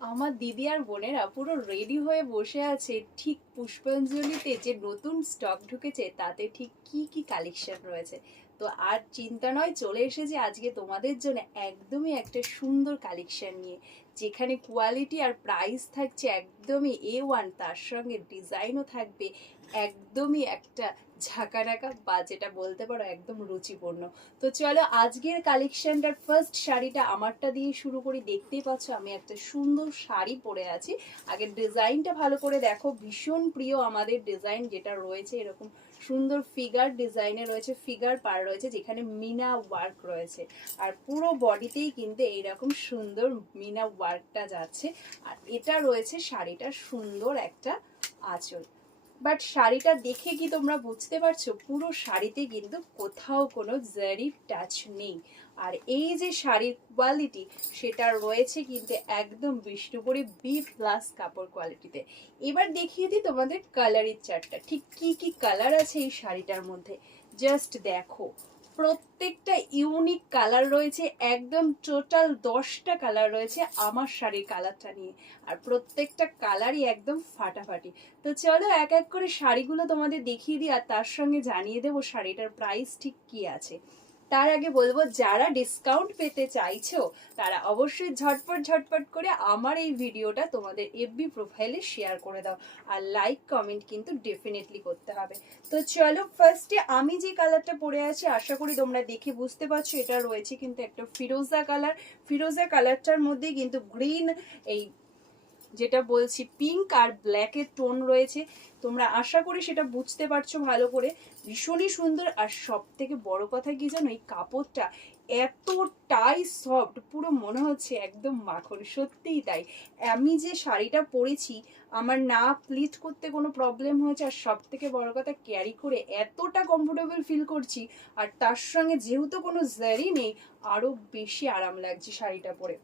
আমার দিদি আর বোনেরা পুরো রেডি হয়ে বসে আছে ঠিক পুষ্পাঞ্জলিতে যে নতুন স্টক ঢুকেছে তাতে ঠিক কি কি কালেকশন রয়েছে। তো আর চিন্তা নয়, চলে এসেছে আজকে তোমাদের জন্য একদমই একটা সুন্দর কালেকশন নিয়ে, যেখানে কোয়ালিটি আর প্রাইস থাকছে একদমই A1, তার সঙ্গে ডিজাইনও থাকবে একদমই একটা ঝাঁকানাকা, বা যেটা বলতে পারো একদম রুচিপূর্ণ। তো চলো আজকের কালেকশনটার ফার্স্ট শাড়িটা আমারটা দিয়ে শুরু করি। দেখতেই পাচ্ছ আমি একটা সুন্দর শাড়ি পরে আছি। আগে ডিজাইনটা ভালো করে দেখো, ভীষণ প্রিয় আমাদের ডিজাইন যেটা রয়েছে, এরকম সুন্দর ফিগার ডিজাইনে রয়েছে, ফিগার পার রয়েছে যেখানে মিনা ওয়ার্ক রয়েছে, আর পুরো বডিতেই কিন্তু এইরকম সুন্দর মিনা ওয়ার্কটা যাচ্ছে। আর এটা রয়েছে শাড়িটার সুন্দর একটা আঁচল। বাট শাড়িটা দেখে কি তোমরা বুঝতে পারছো, পুরো শাড়িতে কিন্তু কোথাও কোনো জারি টাচ নেই। আর এই যে শাড়ির কোয়ালিটি সেটা রয়েছে কিন্তু একদম বিষ্ণুপুরি B+ কাপড় কোয়ালিটিতে। এবার দেখিয়ে দিই তোমাদের কালারের চার্টটা, ঠিক কি কি কালার আছে এই শাড়িটার মধ্যে। জাস্ট দেখো, প্রত্যেকটা ইউনিক কালার রয়েছে, একদম টোটাল 10টা কালার রয়েছে আমার শাড়ির কালারটা নিয়ে, আর প্রত্যেকটা কালারই একদম ফাটাফাটি। তো চলো এক এক করে শাড়িগুলো তোমাদের দেখিয়ে দিই, আর তার সঙ্গে জানিয়ে দেবো শাড়িটার প্রাইস ঠিক কি আছে। তার আগে বলবো, যারা ডিসকাউন্ট পেতে চাইছো তারা অবশ্যই ঝটপট ঝটপট করে আমার এই ভিডিওটা তোমাদের FB প্রোফাইলে শেয়ার করে দাও, আর লাইক কমেন্ট কিন্তু ডেফিনেটলি করতে হবে। তো চলো ফার্স্টে আমি যে কালারটা পরে আছি আশা করি তোমরা দেখে বুঝতে পারছো, এটা রয়েছে কিন্তু একটা ফিরোজা কালার। ফিরোজা কালারটার মধ্যে কিন্তু গ্রিন, এই যেটা বলছি পিঙ্ক আর ব্ল্যাকের টোন রয়েছে, তোমরা আশা করি সেটা বুঝতে পারছো ভালো করে। ভীষণই সুন্দর, আর সব থেকে বড় কথা কি জানো, এই কাপড়টা এতটাই সফট, পুরো মনে হচ্ছে একদম মাখন, সত্যিই তাই। আমি যে শাড়িটা পরেছি আমার না প্লিট করতে কোনো প্রবলেম হয়েছে, আর সব থেকে বড় কথা ক্যারি করে এতটা কমফোর্টেবল ফিল করছি, আর তার সঙ্গে যেহেতু কোনো জারি নেই আরো বেশি আরাম লাগছে শাড়িটা পরে।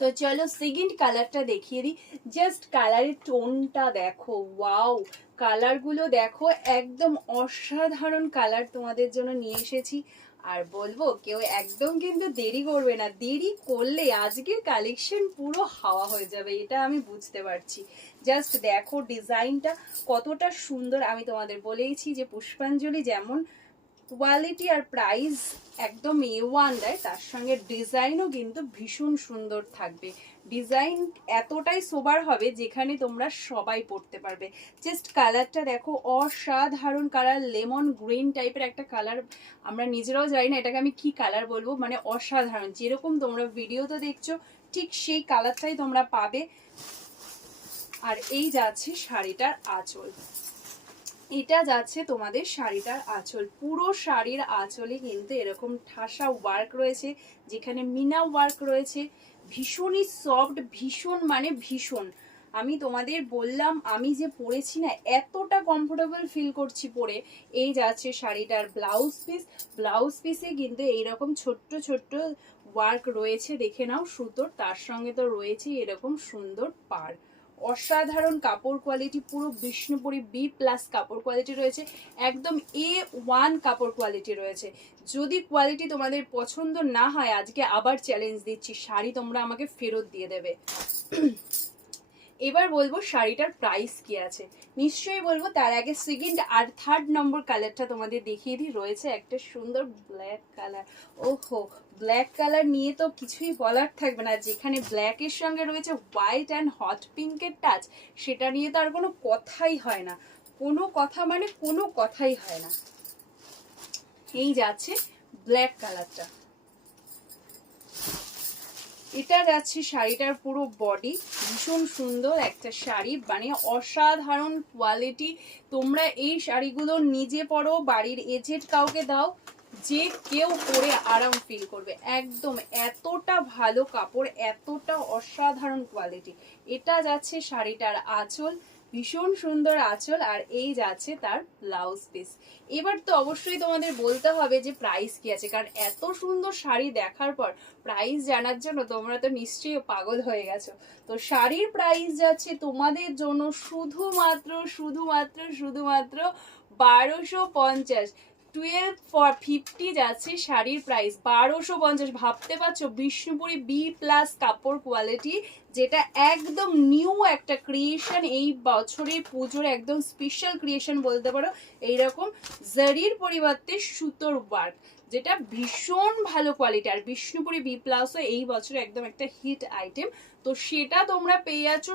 তো চলো সেকেন্ড কালারটা দেখিয়ে দিই। জাস্ট কালারের টোনটা দেখো, ওয়াও, কালারগুলো দেখো, একদম অসাধারণ কালার তোমাদের জন্য নিয়ে এসেছি। আর বলবো কেউ একদম কিন্তু দেরি করবে না, দেরি করলে আজকের কালেকশন পুরো হাওয়া হয়ে যাবে, এটা আমি বুঝতে পারছি। জাস্ট দেখো ডিজাইনটা কতটা সুন্দর। আমি তোমাদের বলেইছি যে পুষ্পাঞ্জলি যেমন কোয়ালিটি আর প্রাইস একদম A1 দেয়, তার সঙ্গে ডিজাইনও কিন্তু ভীষণ সুন্দর থাকবে। ডিজাইন এতটাই সোবার হবে যেখানে তোমরা সবাই পড়তে পারবে। জাস্ট কালারটা দেখো, অসাধারণ কালার, লেমন গ্রিন টাইপের একটা কালার। আমরা নিজেরাও জানি না এটাকে আমি কি কালার বলবো, মানে অসাধারণ। যেরকম তোমরা ভিডিওতে দেখছো ঠিক সেই কালারটাই তোমরা পাবে। আর এই যাচ্ছে শাড়িটার আঁচল, এটা যাচ্ছে তোমাদের শাড়িটার আঁচল। পুরো শাড়ির আঁচলে কিন্তু এরকম ঠাসা ওয়ার্ক রয়েছে, যেখানে মিনা ওয়ার্ক রয়েছে, ভীষণই সফট, ভীষণ মানে ভীষণ। আমি তোমাদের বললাম আমি যে পরেছি না, এতটা কমফোর্টেবল ফিল করছি পরে। এই যাচ্ছে শাড়িটার ব্লাউজ পিস, ব্লাউজ পিসে কিন্তু এইরকম ছোট্ট ছোট্ট ওয়ার্ক রয়েছে, দেখে নাও সুতোর, তার সঙ্গে তো রয়েছে এরকম সুন্দর পাড়। অসাধারণ কাপড় কোয়ালিটি, পুরো বিষ্ণুপুরি B+ কাপড় কোয়ালিটি রয়েছে, একদম A1 কাপড় কোয়ালিটি রয়েছে। যদি কোয়ালিটি তোমাদের পছন্দ না হয়, আজকে আবার চ্যালেঞ্জ দিচ্ছি, শাড়ি তোমরা আমাকে ফেরত দিয়ে দেবে। এবার বলবো শাড়িটার প্রাইস কি আছে, নিশ্চয়ই বলবো। তার আগে সেকেন্ড আর থার্ড নম্বর কালারটা তোমাদের দেখিয়ে দিই। রয়েছে একটা সুন্দর ব্ল্যাক কালার। ওহো, ব্ল্যাক কালার নিয়ে তো কিছুই বলার থাকবে না, যেখানে ব্ল্যাকের সঙ্গে রয়েছে হোয়াইট অ্যান্ড হট পিঙ্কের টাচ, সেটা নিয়ে তো আর কোনো কথাই হয় না, কোনো কথা মানে কোনো কথাই হয় না। এই যাচ্ছে ব্ল্যাক কালারটা, এটা যাচ্ছে শাড়িটার পুরো বডি। ভীষণ সুন্দর একটা শাড়ি, মানে অসাধারণ কোয়ালিটি। তোমরা এই শাড়িগুলো নিজে পরো, বাড়ির এজেড কাউকে দাও, যে কেউ পরে আরাম ফিল করবে একদম। এতটা ভালো কাপড়, এতটা অসাধারণ কোয়ালিটি। এটা যাচ্ছে শাড়িটার আঁচল, ভীষণ সুন্দর আঁচল, আর এই যাচ্ছে তার ব্লাউজ পিস। এবার তো অবশ্যই তোমাদের বলতে হবে যে প্রাইস কি আছে, কারণ এত সুন্দর শাড়ি দেখার পর প্রাইস জানার জন্য তোমরা তো নিশ্চয়ই পাগল হয়ে গেছো। তো শাড়ির প্রাইস যাচ্ছে তোমাদের জন্য শুধুমাত্র শুধুমাত্র শুধুমাত্র 1250। 1250 যাচ্ছে শাড়ির প্রাইস, 1250। ভাবতে পারছো বিষ্ণুপুরি বি প্লাস কাপড় কোয়ালিটি, যেটা একদম নিউ একটা ক্রিয়েশন, এই বছরের পুজোর একদম স্পেশাল ক্রিয়েশন বলতে পারো। এইরকম জারির পরিবর্তে সুতোর ওয়ার্ক, যেটা ভীষণ ভালো কোয়ালিটি। আর বিষ্ণুপুরি বি প্লাসও এই বছর একদম একটা হিট আইটেম। তো সেটা তোমরা পেয়ে যাচ্ছ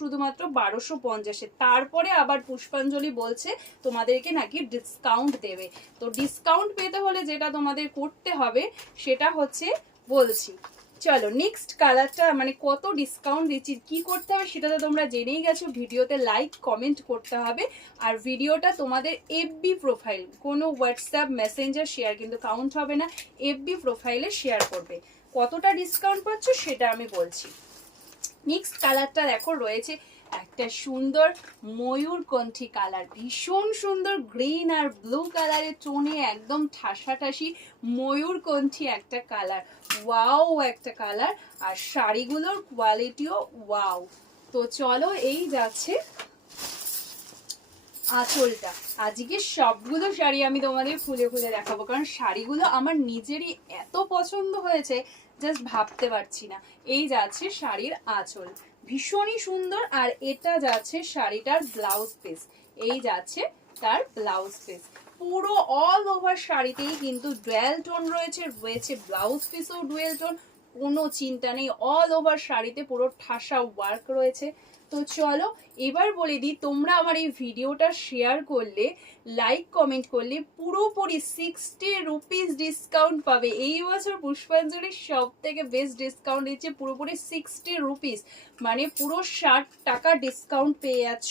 শুধুমাত্র 1250-এ। তারপরে আবার পুষ্পাঞ্জলি বলছে তোমাদেরকে নাকি ডিসকাউন্ট দেবে। তো ডিসকাউন্ট পেতে হলে যেটা তোমাদের করতে হবে সেটা হচ্ছে বলছি, চলো নেক্সট কালারটা, মানে কত ডিসকাউন্ট দিচ্ছি, কি করতে হবে সেটা তো তোমরা জেনেই গেছো। ভিডিওতে লাইক কমেন্ট করতে হবে, আর ভিডিওটা তোমাদের এফবি প্রোফাইল, কোনো হোয়াটসঅ্যাপ মেসেঞ্জার শেয়ার কিন্তু কাউন্ট হবে না, এফবি প্রোফাইলে শেয়ার করবে। কতটা ডিসকাউন্ট পাচ্ছ সেটা আমি বলছি। নেক্সট কালারটা দেখো, রয়েছে একটা সুন্দর ময়ূরকণ্ঠী কালার, ভীষণ সুন্দর গ্রিন আর ব্লু কালারের টোনে একদম ঠাসাঠাসি ময়ূরকণ্ঠী একটা কালার, ওয়াও একটা কালার। আর শাড়িগুলোর কোয়ালিটিও ওয়াও। তো চলো এই যাচ্ছে আঁচলটা। আজকে সবগুলো শাড়ি আমি তোমাদের খুলে খুলে দেখাবো, কারণ শাড়িগুলো আমার নিজেরই এত পছন্দ হয়েছে, জাস্ট ভাবতে পারছি না। এই যাচ্ছে শাড়ির আঁচল, ভীষণই সুন্দর। আর এটা যাচ্ছে শাড়িটার ব্লাউজ পিস, এই যাচ্ছে তার ব্লাউজ পিস। পুরো অল ওভার শাড়িতেই কিন্তু ডুয়েল টোন রয়েছে, রয়েছে ব্লাউজ পিসও ডুয়েল টোন, কোনো চিন্তা নেই। অল ওভার শাড়িতে পুরো ঠাসা ওয়ার্ক রয়েছে। তো চলো এবার বলে দিই, তোমরা আমার এই ভিডিওটা শেয়ার করলে, লাইক কমেন্ট করলে পুরোপুরি 60 রুপিস ডিসকাউন্ট পাবে। এই বছর পুষ্পাঞ্জলির সব থেকে বেস্ট ডিসকাউন্ট দিচ্ছে, পুরোপুরি 60 রুপিস, মানে পুরো 60 টাকা ডিসকাউন্ট পেয়ে যাচ্ছ।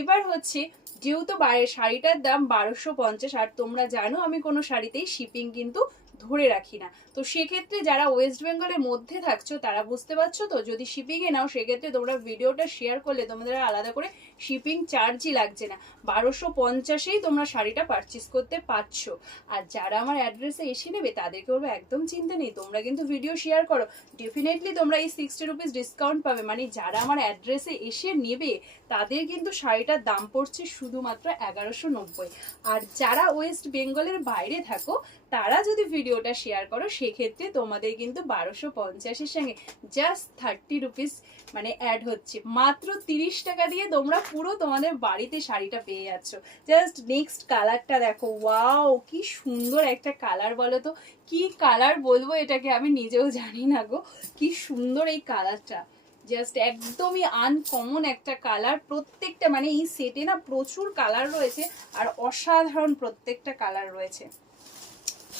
এবার হচ্ছে, যেহেতু শাড়িটার দাম 1250, আর তোমরা জানো আমি কোনো শাড়িতেই শিপিং কিন্তু ধরে রাখি না। তো সেক্ষেত্রে যারা ওয়েস্ট বেঙ্গলের মধ্যে থাকছো তারা বুঝতে পারছো, তো যদি শিপিং এ নাও সেক্ষেত্রে তোমরা ভিডিওটা শেয়ার করলে তোমাদের আলাদা করে শিপিং চার্জই লাগছে না, 1250-এই তোমরা শাড়িটা পারচেস করতে পারছো। আর যারা আমার অ্যাড্রেসে এসে নেবে তাদেরকে বলবো একদম চিন্তা নেই, তোমরা কিন্তু ভিডিও শেয়ার করো, ডেফিনেটলি তোমরা এই 60 রুপিস ডিসকাউন্ট পাবে। মানে যারা আমার অ্যাড্রেসে এসে নেবে তাদের কিন্তু শাড়িটার দাম পড়ছে শুধুমাত্র 1190। আর যারা ওয়েস্ট বেঙ্গলের বাইরে থাকো তারা যদি ভিডিওটা শেয়ার করো সেক্ষেত্রে তোমাদের কিন্তু 1250-এর সঙ্গে জাস্ট 30 রুপিস মানে অ্যাড হচ্ছে। মাত্র 30 টাকা দিয়ে তোমরা পুরো তোমাদের বাড়িতে শাড়িটা পেয়ে যাচ্ছ। জাস্ট নেক্সট কালারটা দেখো, ওয়াও কি সুন্দর একটা কালার, বলো তো কি কালার বলবো এটাকে, আমি নিজেও জানি না গো, কি সুন্দর এই কালারটা। জাস্ট একদমই আনকমন একটা কালার, প্রত্যেকটা মানে এই সেটে না প্রচুর কালার রয়েছে আর অসাধারণ প্রত্যেকটা কালার রয়েছে।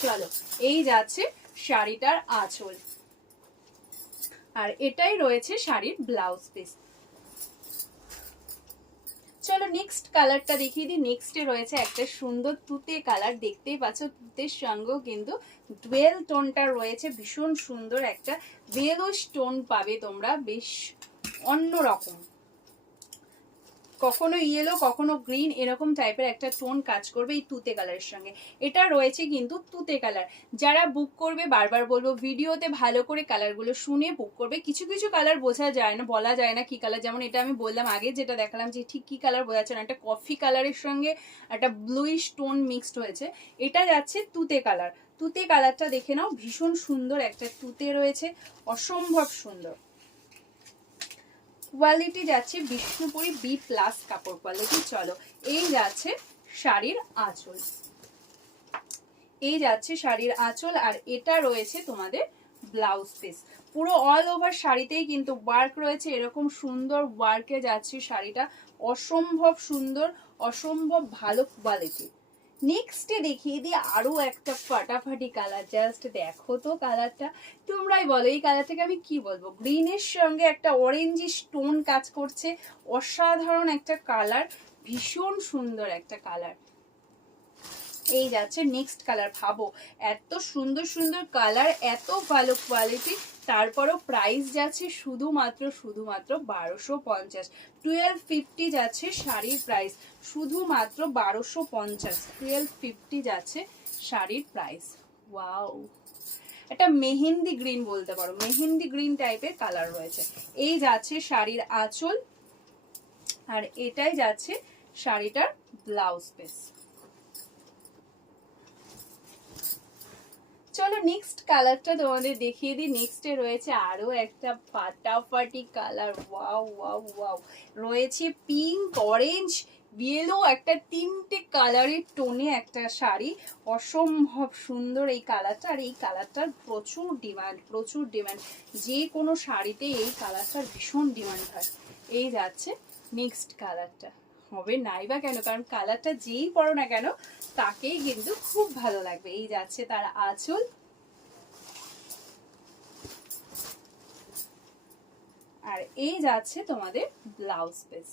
চলো এই যাচ্ছে শাড়িটার আঁচল, আর এটাই রয়েছে শাড়ির ব্লাউজ পিস। চলো নেক্সট কালারটা দেখিয়ে দিই। নেক্সটে রয়েছে একটা সুন্দর তুতে কালার, দেখতেই পাচ্ছ তুতের সঙ্গেও কিন্তু ডুয়েল টোনটা রয়েছে, ভীষণ সুন্দর একটা বেলোস টোন পাবে তোমরা, বেশ অন্যরকম, কখনো ইয়েলো কখনো গ্রিন এরকম টাইপের একটা টোন কাজ করবে এই তুতে কালারের সঙ্গে। এটা রয়েছে কিন্তু তুতে কালার। যারা বুক করবে, বারবার বলবো ভিডিওতে ভালো করে কালারগুলো শুনে বুক করবে। কিছু কিছু কালার বোঝা যায় না, বলা যায় না কি কালার, যেমন এটা আমি বললাম আগে যেটা দেখালাম যে ঠিক কি কালার বোঝা যাচ্ছে না, একটা কফি কালারের সঙ্গে একটা ব্লুইশ টোন মিক্সড হয়েছে, এটা যাচ্ছে তুতে কালার। তুতে কালারটা দেখে নাও, ভীষণ সুন্দর একটা তুতে রয়েছে, অসম্ভব সুন্দর কোয়ালিটি, যাচ্ছে বিষ্ণুপুরি বি প্লাস কাপড় কোয়ালিটি। চলো এই যাচ্ছে শাড়ির আঁচল, এই যাচ্ছে শাড়ির আঁচল, আর এটা রয়েছে তোমাদের ব্লাউজ পিস। পুরো অল ওভার শাড়িতেই কিন্তু ওয়ার্ক রয়েছে, এরকম সুন্দর ওয়ার্কে যাচ্ছে শাড়িটা, অসম্ভব সুন্দর, অসম্ভব ভালো কোয়ালিটি। নেক্সটে দেখিয়ে দিই আরো একটা ফাটাফাটি কালার, জাস্ট দেখো তো কালারটা, তোমরাই বলো এই কালারটাকে আমি কি বলবো। গ্রিনের সঙ্গে একটা অরেঞ্জি স্টোন কাজ করছে, অসাধারণ একটা কালার, ভীষণ সুন্দর একটা কালার। এই যাচ্ছে নেক্সট কালার, ভাবো এত সুন্দর সুন্দর কালার, এত ভালো কোয়ালিটি, তারপরও প্রাইস যাচ্ছে শুধুমাত্র 1250। 1250 যাচ্ছে শাড়ির প্রাইস, শুধুমাত্র 1250, 1250 যাচ্ছে শাড়ির প্রাইস। ওয়াও, এটা মেহেন্দি গ্রিন বলতে পারো, মেহেন্দি গ্রিন টাইপের কালার রয়েছে। এই যাচ্ছে শাড়ির আঁচল, আর এটাই যাচ্ছে শাড়িটার ব্লাউজ পিস। চলো নেক্সট কালারটা তোমাদের দেখিয়ে দিই। নেক্সটে রয়েছে আরো একটা ফাটাফাটি কালার, ওয়াও ওয়াও ওয়াও, রয়েছে পিঙ্ক, অরেঞ্জ, ইয়েলো, একটা তিনটে কালারের টোনে একটা শাড়ি। অসম্ভব সুন্দর এই কালারটা, আর এই কালারটার প্রচুর ডিমান্ড, প্রচুর ডিমান্ড। যে কোনো শাড়িতে এই কালারটার ভীষণ ডিমান্ড হয়। এই যাচ্ছে নেক্সট কালারটা, হবে নাই বা কেন, কারণ কালারটা যেই পরো না কেন তাকেই কিন্তু খুব ভালো লাগবে। এই যাচ্ছে তার আঁচল, আর এই যাচ্ছে তোমাদের ব্লাউজ পিস।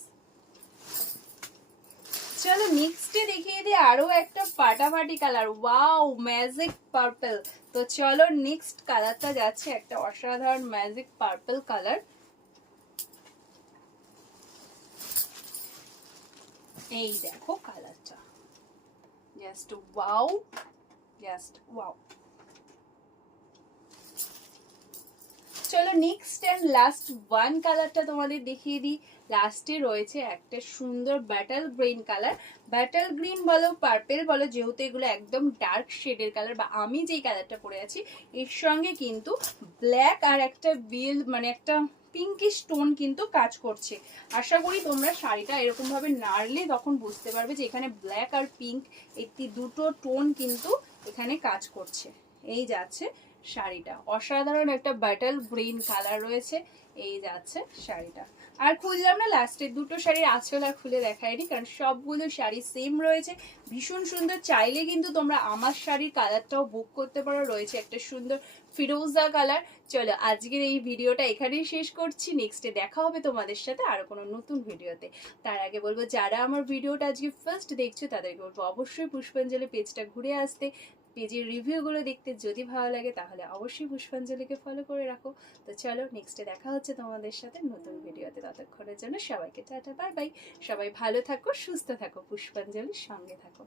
চলো নেক্সটে দেখিয়ে দিই আরো একটা ফাটাফাটি কালার, ওয়াও ম্যাজিক পার্পল। তো চলো নেক্সট কালারটা যাচ্ছে একটা অসাধারণ ম্যাজিক পার্পল কালার। এই দেখো কালারটা, জাস্ট ওয়াও, জাস্ট ওয়াও। চলো নেক্সট এন্ড লাস্ট ওয়ান কালারটা তোমাদের দেখিয়ে দিই। লাস্টে রয়েছে একটা সুন্দর battle green colour. Battle green বলো, পার্পেল বলো, যেহেতু এগুলো একদম ডার্ক শেডের কালার, বা আমি যেই কালারটা পরে আছি এর সঙ্গে কিন্তু ব্ল্যাক আর একটা বিল মানে একটা পিঙ্কিশ টোন কিন্তু কাজ করছে। আশা করি তোমরা শাড়িটা এরকম ভাবে নাড়লে তখন বুঝতে পারবে যে এখানে ব্ল্যাক আর পিঙ্ক এই দুটো টোন কিন্তু এখানে কাজ করছে। এই যাচ্ছে শাড়িটা, অসাধারণ একটা ব্যাটল গ্রিন কালার রয়েছে। এই যাচ্ছে শাড়িটা। আর খুললাম না, লাস্টের দুটো শাড়ির আঁচল আর খুলে দেখায়নি, কারণ সবগুলো শাড়ি সেম রয়েছে, ভীষণ সুন্দর। চাইলে কিন্তু তোমরা আমার শাড়ির কালারটাও বুক করতে পারো, রয়েছে একটা সুন্দর ফিরোজা কালার। চলো আজকের এই ভিডিওটা এখানেই শেষ করছি, নেক্সটে দেখা হবে তোমাদের সাথে আরো কোনো নতুন ভিডিওতে। তার আগে বলবো যারা আমার ভিডিওটা আজকে ফার্স্ট দেখছো তাদেরকে বলবো অবশ্যই পুষ্পাঞ্জলি পেজটা ঘুরে আসতে, পেজের রিভিউগুলো দেখতে। যদি ভালো লাগে তাহলে অবশ্যই পুষ্পাঞ্জলিকে ফলো করে রাখো। তো চলো নেক্সটে দেখা হচ্ছে তোমাদের সাথে নতুন ভিডিওতে, ততক্ষণের জন্য সবাইকে টাটা বাই বাই। সবাই ভালো থাকো, সুস্থ থাকো, পুষ্পাঞ্জলির সঙ্গে থাকো।